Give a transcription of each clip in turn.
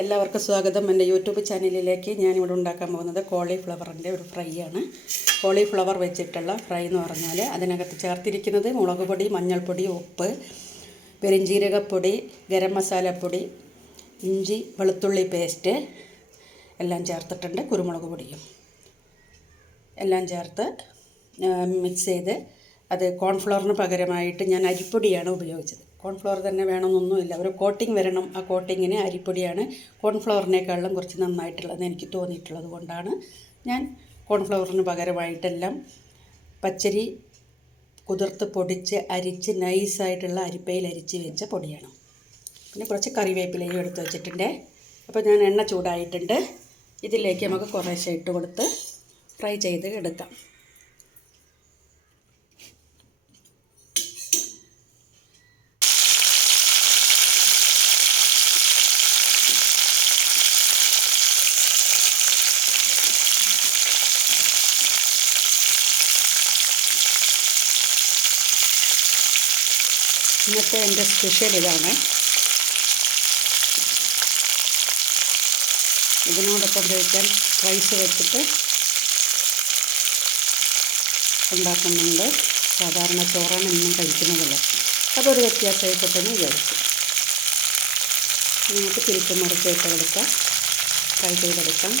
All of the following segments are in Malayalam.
എല്ലാവർക്കും സ്വാഗതം. എന്റെ യൂട്യൂബ് ചാനലിലേക്ക് ഞാനിവിടെ ഉണ്ടാക്കാൻ പോകുന്നത് കോളിഫ്ലവറിന്റെ ഒരു ഫ്രൈ ആണ് കോളിഫ്ലവർ വെച്ചിട്ടുള്ള ഫ്രൈ എന്ന് പറഞ്ഞാൽ അതിനകത്ത് ചേർത്തിരിക്കുന്നത് മുളക് പൊടി മഞ്ഞൾപ്പൊടി ഉപ്പ് പെരിഞ്ജീരകപ്പൊടി ഗരം മസാലപ്പൊടി ഇഞ്ചി വെളുത്തുള്ളി പേസ്റ്റ് എല്ലാം ചേർത്തിട്ടുണ്ട് കുരുമുളക് പൊടിയും. എല്ലാം ചേർത്ത് മിക്സ് ചെയ്ത് അത് കോൺഫ്ലവറിന് പകരമായിട്ട് ഞാൻ അരിപ്പൊടിയാണ് ഉപയോഗിച്ചത്. കോൺഫ്ലവർ തന്നെ വേണമെന്നൊന്നുമില്ല. ഒരു കോട്ടിങ് വരണം. ആ കോട്ടിങ്ങിന് അരിപ്പൊടിയാണ് കോൺഫ്ലവറിനേക്കാളും കുറച്ച് നന്നായിട്ടുള്ളതെന്ന് എനിക്ക് തോന്നിയിട്ടുള്ളത് കൊണ്ടാണ് ഞാൻ കോൺഫ്ലവറിന് പകരമായിട്ടെല്ലാം പച്ചരി കുതിർത്ത് പൊടിച്ച് അരിച്ച് നൈസായിട്ടുള്ള അരിപ്പയിൽ അരിച്ച് വെച്ച പൊടിയാണ്. പിന്നെ കുറച്ച് കറിവേപ്പിലയും എടുത്ത് വെച്ചിട്ടുണ്ട്. അപ്പോൾ ഞാൻ എണ്ണ ചൂടായിട്ടുണ്ട്. ഇതിലേക്ക് നമുക്ക് കുറേശ്ശെ ഇട്ട് കൊടുത്ത് ഫ്രൈ ചെയ്ത് എടുക്കാം. ഇന്നത്തെ എന്റെ സ്പെഷ്യൽ ഇതാണ്. ഇതിനോടൊപ്പം കഴിക്കാൻ റൈസ് വെച്ചിട്ട് ഉണ്ടാക്കുന്നുണ്ട്. സാധാരണ ചോറാണ് ഇന്നും കഴിക്കുന്നതല്ല. അതൊരു വ്യത്യാസമായിക്കോട്ടെ എന്ന് വിചാരിച്ചു. നമുക്ക് തിരിച്ച് മറിച്ചിട്ട് കൊടുക്കാം ഫ്രൈ ചെയ്തെടുക്കാം.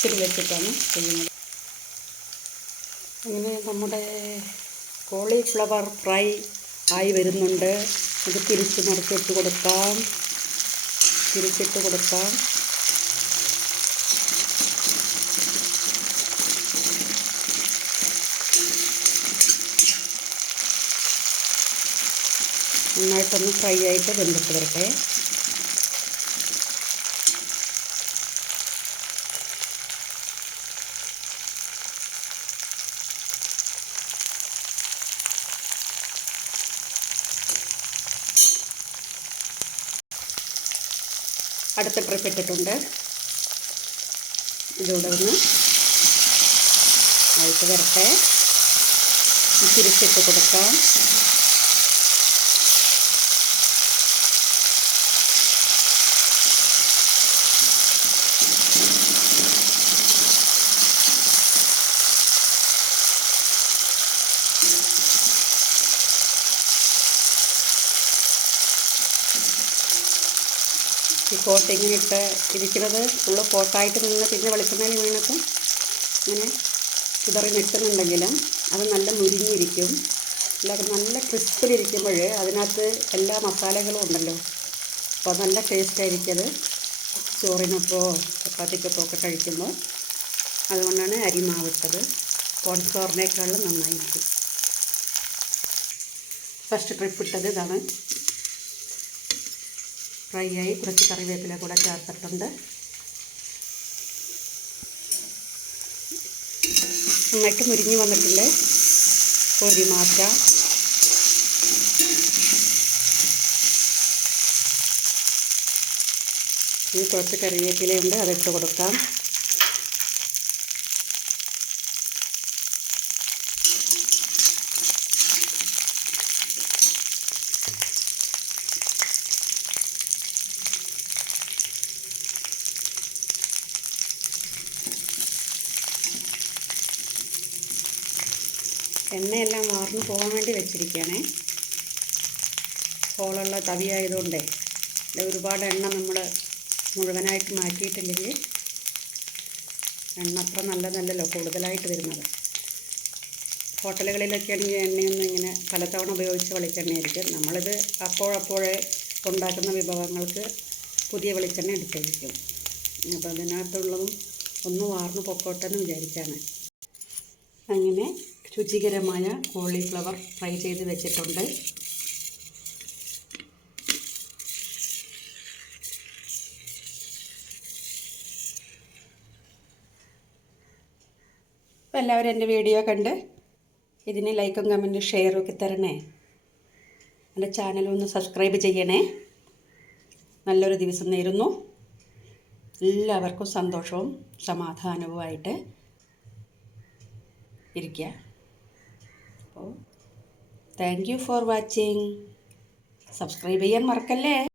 സിൽ വെച്ചിട്ടാണ് ചെയ്യുന്നത്. അങ്ങനെ നമ്മുടെ കോളിഫ്ലവർ ഫ്രൈ ആയി വരുന്നുണ്ട്. ഇത് തിരിച്ച് മറിച്ചിട്ട് കൊടുക്കാം. തിരിച്ചിട്ട് കൊടുക്കാം. നന്നായിട്ടൊന്ന് ഫ്രൈ ആയിട്ട് വെന്തിട്ട് വരട്ടെ. അടുത്ത ട്രിപ്പ് ഇട്ടിട്ടുണ്ട്. ഇതിലൂടെ ഒന്ന് അഴിച്ച് വരട്ടെ. തിരിച്ചിട്ട് കൊടുക്കാം. ഈ കോട്ട് ഇങ്ങനെ ഇട്ട് ഇരിക്കുന്നത്. ഫുള്ള് കോട്ടായിട്ട് നിന്ന് പിന്നെ വെളിച്ചെണ്ണയിൽ വീണിട്ട് ഇങ്ങനെ ചിതറി നിൽക്കുന്നുണ്ടെങ്കിലും അത് നല്ല മുരിഞ്ഞിരിക്കും. അല്ലാതെ നല്ല ക്രിസ്പിലിരിക്കുമ്പോൾ അതിനകത്ത് എല്ലാ മസാലകളും ഉണ്ടല്ലോ. അപ്പോൾ നല്ല ടേസ്റ്റായിരിക്കും അത്. ചോറിനൊപ്പോ ചപ്പാത്തിക്കൊപ്പോ ഒക്കെ കഴിക്കുമ്പോൾ. അതുകൊണ്ടാണ് അരിമാവിട്ടത് കോൺഫ്ലോറിനേക്കാളും നന്നായിരിക്കും ഫസ്റ്റ് ട്രിപ്പ് ഇട്ടത് ഇതാണ്. ഫ്രൈ ആയി കുറച്ച് കറിവേപ്പില കൂടെ ചേർത്തിട്ടുണ്ട്. നന്നായിട്ട് മുരിഞ്ഞ് വന്നിട്ടുണ്ട്. കോരി മാറ്റാം. ഇനി കുറച്ച് കറിവേപ്പിലയുണ്ട് അതിട്ട് കൊടുക്കാം. എണ്ണയെല്ലാം വാർന്ന് പോകാൻ വേണ്ടി വെച്ചിരിക്കുകയാണേ. ഹോളുള്ള തവിയായതുകൊണ്ടേ ഒരുപാട് എണ്ണ നമ്മൾ മുഴുവനായിട്ട് മാറ്റിയിട്ടില്ലെങ്കിൽ എണ്ണ അത്ര നല്ലതല്ലല്ലോ കൂടുതലായിട്ട് വരുന്നത്. ഹോട്ടലുകളിലൊക്കെ ആണെങ്കിൽ എണ്ണയൊന്നും ഇങ്ങനെ പലതവണ ഉപയോഗിച്ച വെളിച്ചെണ്ണയായിരിക്കും. നമ്മളിത് അപ്പോഴപ്പോഴേ ഉണ്ടാക്കുന്ന വിഭവങ്ങൾക്ക് പുതിയ വെളിച്ചെണ്ണ എടുത്തിരിക്കും. അപ്പോൾ അതിനകത്തുള്ളതും ഒന്ന് വാർന്ന് പൊക്കോട്ടെ എന്ന് വിചാരിച്ചാണ്. അങ്ങനെ രുചികരമായ കോളിഫ്ലവർ ഫ്രൈ ചെയ്ത് വെച്ചിട്ടുണ്ട്. അപ്പോൾ എല്ലാവരും എന്റെ വീഡിയോ കണ്ട് ഇതിന് ലൈക്കും കമന്റും ഷെയറും ഒക്കെ തരണേ. എന്റെ ഒന്ന് സബ്സ്ക്രൈബ് ചെയ്യണേ. നല്ലൊരു ദിവസം നേരുന്നു. എല്ലാവർക്കും സന്തോഷവും സമാധാനവുമായിട്ട് ഇരിക്കുക. അപ്പോൾ thank you for watching subscribe ചെയ്യാൻ മറക്കല്ലേ?